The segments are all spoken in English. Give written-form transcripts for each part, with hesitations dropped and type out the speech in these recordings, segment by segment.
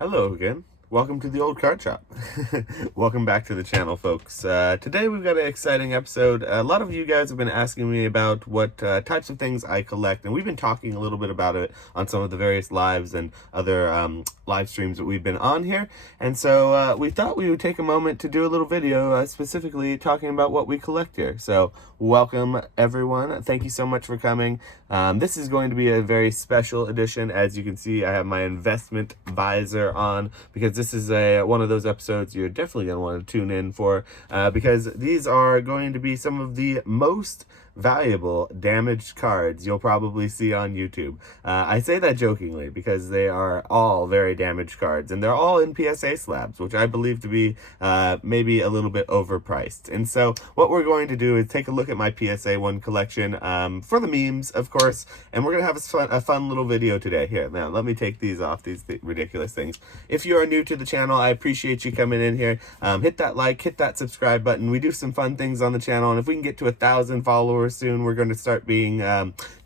Hello again. Welcome to the old card shop. Welcome back to the channel, folks. Today we've got an exciting episode. A lot of you guys have been asking me about what types of things I collect, and we've been talking a little bit about it on some of the various lives and other live streams that we've been on here. And so we thought we would take a moment to do a little video specifically talking about what we collect here. So welcome, everyone. Thank you so much for coming. This is going to be a very special edition. As you can see, I have my investment visor on because this is one of those episodes you're definitely going to want to tune in for because these are going to be some of the most valuable damaged cards you'll probably see on YouTube. I say that jokingly because they are all very damaged cards, and they're all in PSA slabs, which I believe to be maybe a little bit overpriced. And so what we're going to do is take a look at my PSA 1 collection for the memes, of course, and we're going to have a fun little video today. Here, now, let me take these off, these ridiculous things. If you are new to the channel, I appreciate you coming in here. Hit that like, hit that subscribe button. We do some fun things on the channel, and if we can get to 1,000 followers soon, we're going to start doing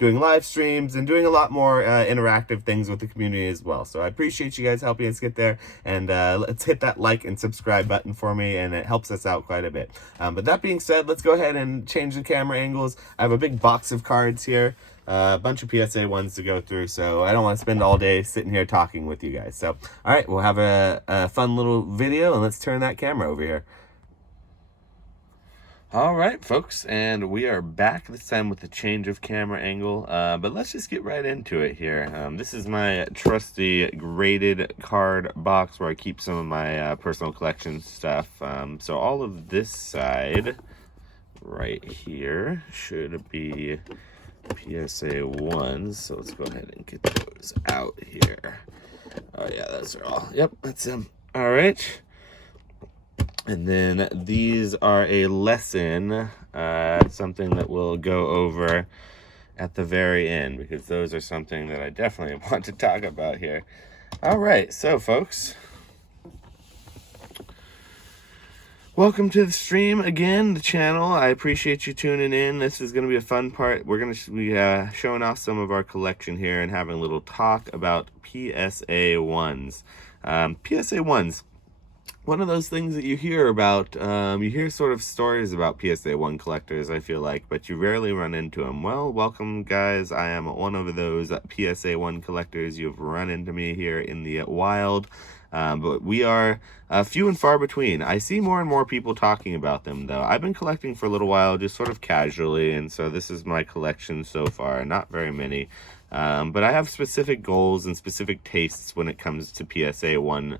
live streams and doing a lot more interactive things with the community as well. So I appreciate you guys helping us get there, and let's hit that like and subscribe button for me, and it helps us out quite a bit. But that being said, let's go ahead and change the camera angles. I have a big box of cards here, a bunch of PSA ones to go through, so I don't want to spend all day sitting here talking with you guys. So all right, we'll have a fun little video, and let's turn that camera over here. All right, folks, and we are back this time with a change of camera angle, but let's just get right into it here. This is my trusty graded card box where I keep some of my personal collection stuff. So all of this side right here should be PSA 1s, so let's go ahead and get those out here. Oh yeah, those are all, yep, that's them. All right. And then these are a lesson, something that we'll go over at the very end, because those are something that I definitely want to talk about here. All right, so folks, welcome to the stream again, the channel. I appreciate you tuning in. This is going to be a fun part. We're going to be showing off some of our collection here and having a little talk about PSA 1s. PSA 1s. One of those things that you hear about, you hear sort of stories about PSA 1 collectors, I feel like, but you rarely run into them. Well, welcome, guys. I am one of those PSA 1 collectors. You've run into me here in the wild, but we are few and far between. I see more and more people talking about them, though. I've been collecting for a little while, just sort of casually, and so this is my collection so far. Not very many. But I have specific goals and specific tastes when it comes to PSA 1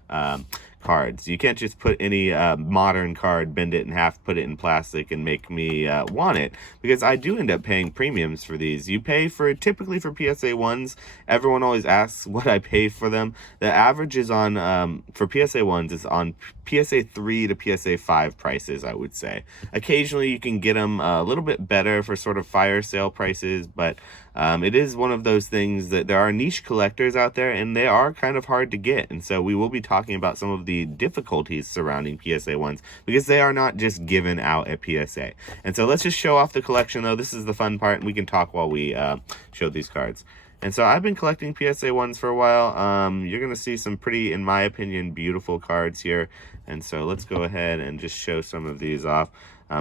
cards. You can't just put any modern card, bend it in half, put it in plastic, and make me want it, because I do end up paying premiums for these. You pay for, typically for PSA 1s, everyone always asks what I pay for them. The average is on, for PSA 1s, is on PSA 3 to PSA 5 prices, I would say. Occasionally you can get them a little bit better for sort of fire sale prices, but it is one of those things that there are niche collectors out there, and they are kind of hard to get. And so we will be talking about some of the difficulties surrounding PSA 1s, because they are not just given out at PSA. And so let's just show off the collection, though. This is the fun part, and we can talk while we show these cards. And so I've been collecting PSA 1s for a while. You're going to see some pretty, in my opinion, beautiful cards here. And so let's go ahead and just show some of these off.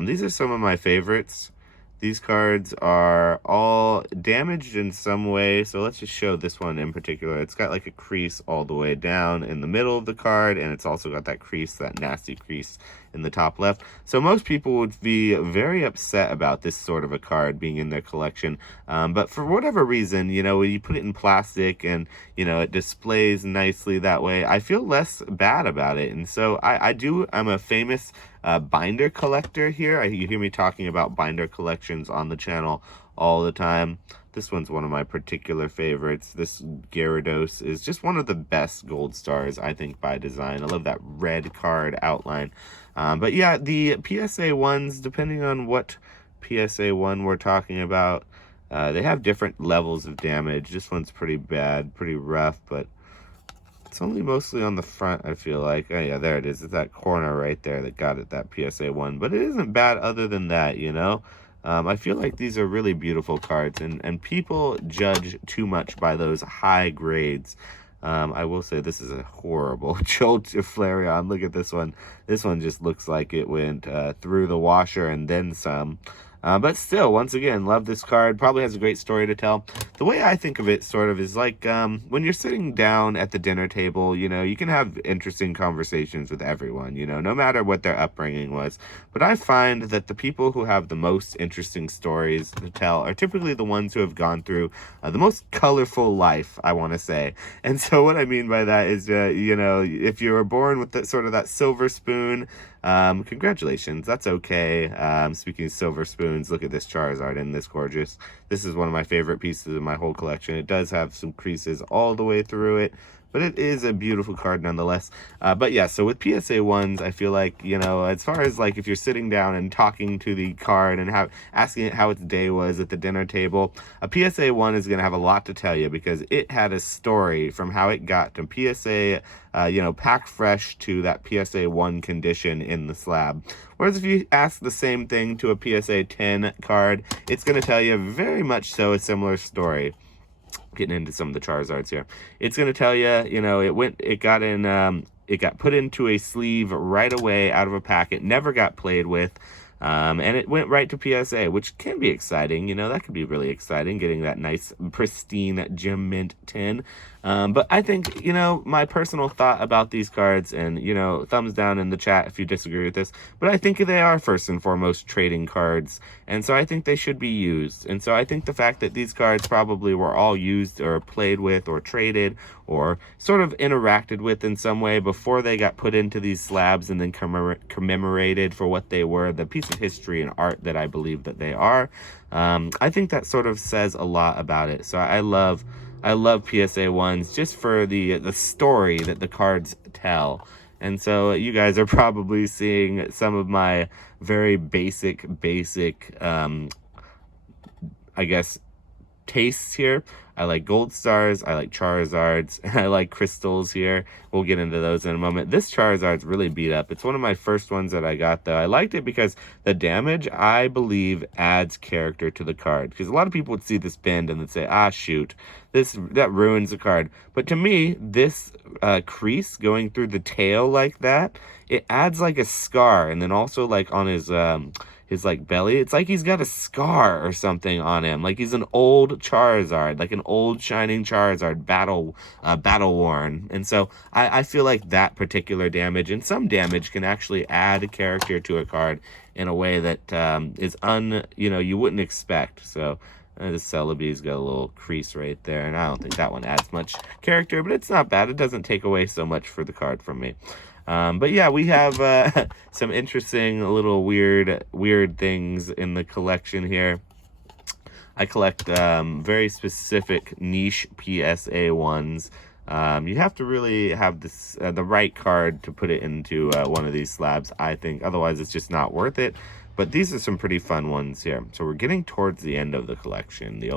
These are some of my favorites. These cards are all damaged in some way, so let's just show this one in particular. It's got like a crease all the way down in the middle of the card, and it's also got that crease, that nasty crease in the top left. So most people would be very upset about this sort of a card being in their collection, but for whatever reason, you know, when you put it in plastic and, you know, it displays nicely that way, I feel less bad about it. And so I'm a famous binder collector here. You hear me talking about binder collections on the channel all the time. This one's one of my particular favorites. This Gyarados is just one of the best gold stars, I think, by design. I love that red card outline. But yeah, the PSA 1s, depending on what PSA 1 we're talking about, they have different levels of damage. This one's pretty bad, pretty rough, but it's only mostly on the front, I feel like. Oh yeah, there it is. It's that corner right there that got it, that PSA 1. But it isn't bad other than that, you know? I feel like these are really beautiful cards, and people judge too much by those high grades. I will say this is a horrible Jolt Flareon. Look at this one. This one just looks like it went through the washer and then some. But still, once again, love this card. Probably has a great story to tell. The way I think of it sort of is like when you're sitting down at the dinner table, you know, you can have interesting conversations with everyone, you know, no matter what their upbringing was. But I find that the people who have the most interesting stories to tell are typically the ones who have gone through the most colorful life, I want to say. And so what I mean by that is, you know, if you were born with that sort of that silver spoon, congratulations, that's okay. Speaking of silver spoons, look at this Charizard, isn't this gorgeous? This is one of my favorite pieces of my whole collection. It does have some creases all the way through it, but it is a beautiful card nonetheless. But yeah, so with PSA 1s, I feel like, you know, as far as like if you're sitting down and talking to the card and asking it how its day was at the dinner table, a PSA 1 is going to have a lot to tell you because it had a story from how it got to PSA, you know, pack fresh to that PSA 1 condition in the slab. Whereas if you ask the same thing to a PSA 10 card, it's going to tell you very much so a similar story. Getting into some of the Charizards here, it's going to tell you, you know, it got put into a sleeve right away out of a pack. It never got played with. And it went right to PSA, which can be exciting. You know, that could be really exciting, getting that nice, pristine Gem Mint tin. But I think, you know, my personal thought about these cards, and, you know, thumbs down in the chat if you disagree with this, but I think they are first and foremost trading cards. And so I think they should be used. And so I think the fact that these cards probably were all used or played with or traded or sort of interacted with in some way before they got put into these slabs and then commemorated for what they were, the piece of history and art that I believe that they are. I think that sort of says a lot about it. So I love PSA 1s just for the story that the cards tell. And so you guys are probably seeing some of my very basic, I guess, tastes here. I like gold stars, I like Charizards, and I like crystals here. We'll get into those in a moment. This Charizard's really beat up. It's one of my first ones that I got, though. I liked it because the damage, I believe, adds character to the card. Because a lot of people would see this bend and they'd say, ah, shoot, that ruins the card. But to me, this crease going through the tail like that, it adds like a scar. And then also like on his like belly, it's like he's got a scar or something on him, like he's an old Charizard, like an old shining Charizard, battle worn. And so I feel like that particular damage and some damage can actually add a character to a card in a way that is you know, you wouldn't expect. So this Celebi's got a little crease right there, and I don't think that one adds much character, but it's not bad. It doesn't take away so much for the card from me. But yeah, we have some interesting little weird things in the collection here. I collect very specific niche PSA 1s. You have to really have this the right card to put it into one of these slabs, I think. Otherwise, it's just not worth it. But these are some pretty fun ones here. So we're getting towards the end of the collection, the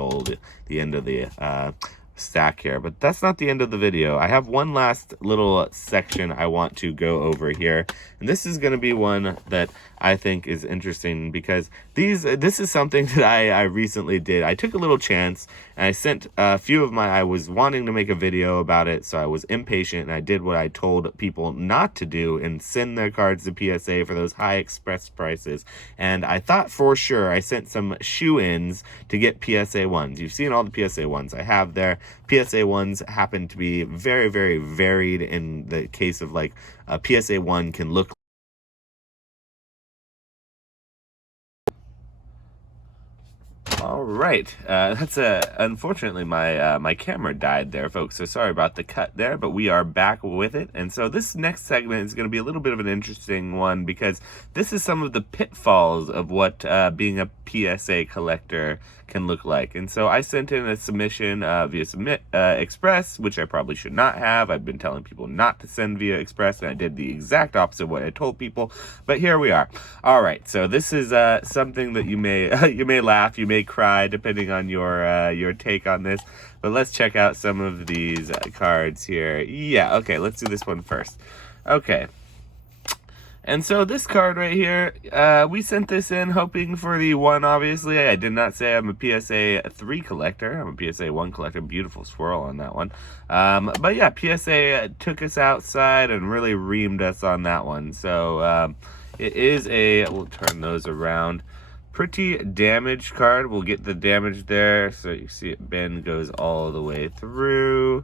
end of the stack here, but that's not the end of the video. I have one last little section I want to go over here, and this is going to be one that I think is interesting because this is something that I recently did. I took a little chance and I sent a few of I was wanting to make a video about it, so I was impatient and I did what I told people not to do and send their cards to PSA for those high express prices. And I thought for sure I sent some shoe-ins to get PSA 1s. You've seen all the PSA 1s I have there. PSA 1s happen to be very, very varied in the case of like a PSA 1 can look. All right, that's unfortunately my camera died there, folks, so sorry about the cut there, but we are back with it. And so this next segment is going to be a little bit of an interesting one because this is some of the pitfalls of what being a PSA collector can look like. And so I sent in a submission via Express, which I probably should not have. I've been telling people not to send via Express, and I did the exact opposite of what I told people, but here we are. All right, so this is something that you may you may laugh, you may cry, depending on your take on this, but let's check out some of these cards here. Yeah, okay, let's do this one first. Okay. And so this card right here, we sent this in hoping for the 1, obviously. I did not say I'm a PSA 3 collector. I'm a PSA 1 collector. Beautiful swirl on that one. But yeah, PSA took us outside and really reamed us on that one. So it is we'll turn those around. Pretty damaged card. We'll get the damage there. So you see it bend goes all the way through.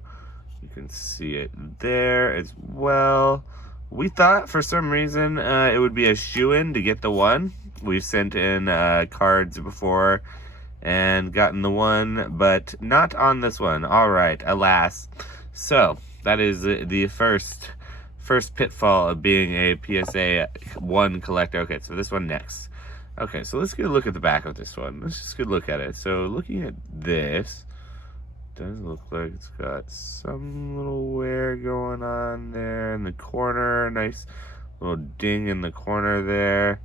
You can see it there as well. We thought for some reason it would be a shoo-in to get the 1. We've sent in cards before and gotten the 1, but not on this one. All right, alas. So that is the first pitfall of being a PSA 1 collector. Okay, so this one next. Okay, so let's get a look at the back of this one. Let's just get a look at it. So looking at this, does look like it's got some little wear going on there in the corner. Nice little ding in the corner there.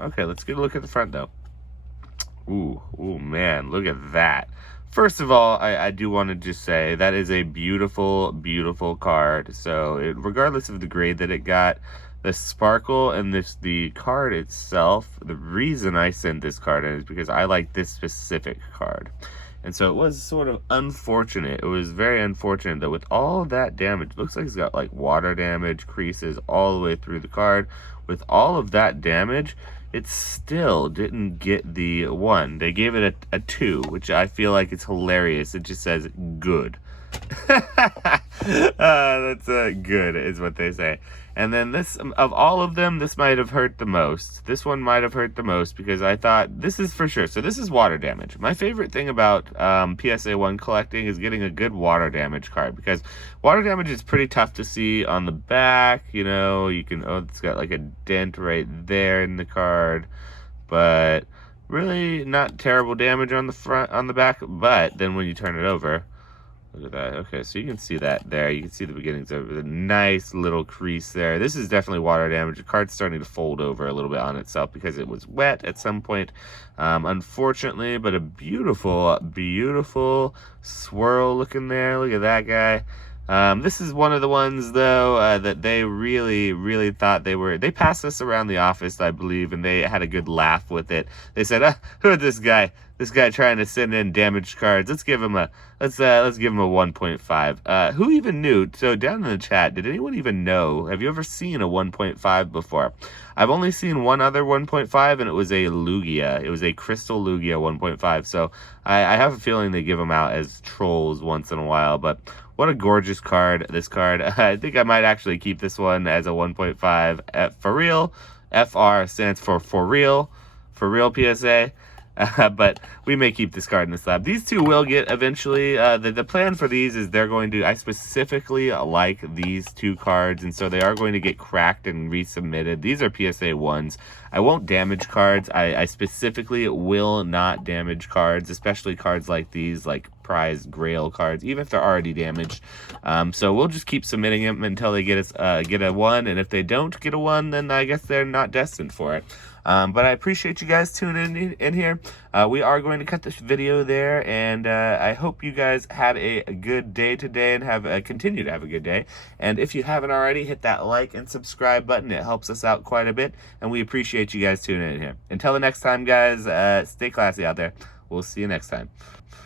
Okay, let's get a look at the front though. Ooh, man, look at that. First of all, I do want to just say that is a beautiful, beautiful card. So regardless of the grade that it got, the sparkle and the card itself, the reason I sent this card in is because I like this specific card. And so it was sort of unfortunate. It was very unfortunate that with all that damage, looks like it's got like water damage, creases all the way through the card. With all of that damage, it still didn't get the 1. They gave it a 2, which I feel like it's hilarious. It just says good. That's good is what they say. And then this, of all of them, this might have hurt the most. This one might have hurt the most because I thought this is for sure. So this is water damage. My favorite thing about PSA 1 collecting is getting a good water damage card, because water damage is pretty tough to see on the back. You know, you can, it's got like a dent right there in the card, but really not terrible damage on the front, on the back. But then when you turn it over, look at that. Okay, so you can see that there. You can see the beginnings of the nice little crease there. This is definitely water damage. The card's starting to fold over a little bit on itself because it was wet at some point, unfortunately. But a beautiful, beautiful swirl looking there. Look at that guy. This is one of the ones, though, that they really, really thought they passed us around the office, I believe, and they had a good laugh with it. They said, who is this guy? This guy trying to send in damaged cards. Let's give him a 1.5. Who even knew? So down in the chat, did anyone even know? Have you ever seen a 1.5 before? I've only seen one other 1.5, and it was a Lugia. It was a Crystal Lugia 1.5. So I have a feeling they give them out as trolls once in a while. But what a gorgeous card, this card. I think I might actually keep this one as a 1.5 for real. FR stands for real PSA. But we may keep this card in the slab. These two will get eventually. The plan for these is they're going to, I specifically like these 2 cards, and so they are going to get cracked and resubmitted. These are PSA 1s. I won't damage cards. I specifically will not damage cards, especially cards like these, like prize grail cards, even if they're already damaged. So we'll just keep submitting them until they get a 1, and if they don't get a 1, then I guess they're not destined for it. But I appreciate you guys tuning in here. We are going to cut this video there, and I hope you guys had a good day today and continue to have a good day. And if you haven't already, hit that like and subscribe button. It helps us out quite a bit, and we appreciate you guys tuning in here. Until the next time, guys, stay classy out there. We'll see you next time.